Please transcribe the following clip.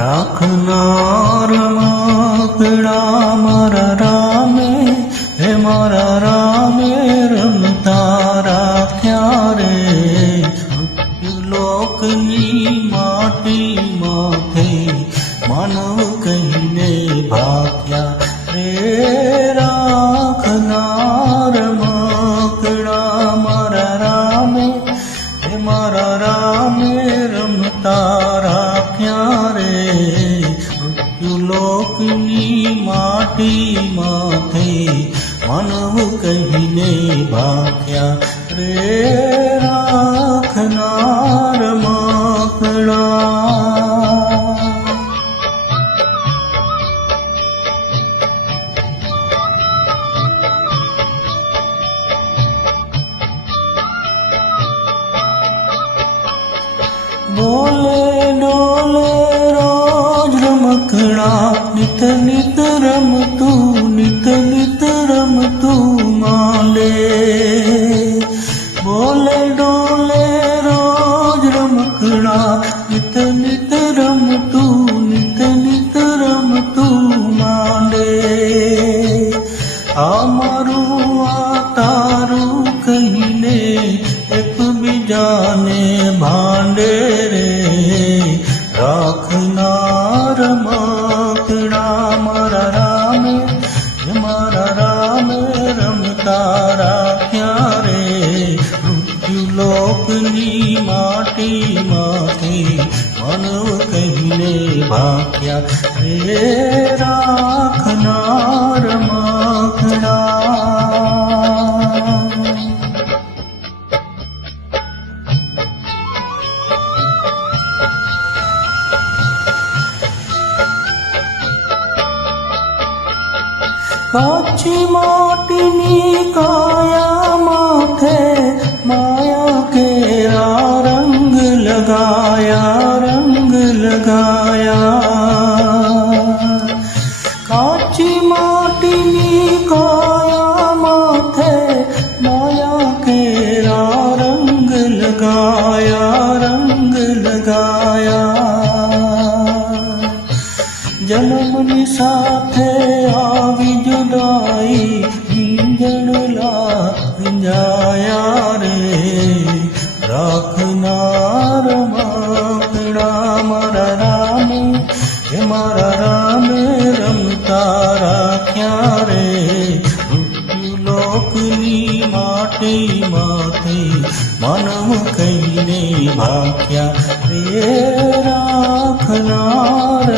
રાખનાર માકડા મારા રામે, હે મારા રામે રમતા રાખ્યા રે. લોકની માટી માથે માનવ કહીને ભાગ્યા રે. રાખનાર માકડા મારા રામે, હે મારા રામે રમતા રાખ્યા રે. લોકની માટી માથે માનવ કહીને ભાગ્યા રે. રાખનાર માકડા. બોલે ડોલે રોજ રમકડા, નિત નિત રમતું, નિત નિત રમતું માંડે. બોલે ડોલે રોજ રમકડા, નિત નિત રમતું, નિત નિત રમતું માંડે. આ મારું આ તારું કહીને એકબીજાને ભાંડે રે. રાખનાર માકડા મારા રામે, હે મારા રામે રમતા રાખ્યા રે. લોકની માટી માથે માનવ કહીને ભાગ્યા રે. રાખનાર માકડા. કાચી માટીની કાયા માથે માયા કેરા રંગ લગાયા, રંગ લગાયા. કાચી માટીની કાયા માથે માયા કેરા રંગ લગાયા, રંગ લગાયા. જન્મની સાથે આવી જુદાઈ, હિંજણલા હિંજાયા રે. રાખનાર માકડા મારા રામે, હે મારા રામે રમતા રાખ્યા રે. લોકની માટી માથે માનવ કહીને ભાગ્યા રે. રાખનાર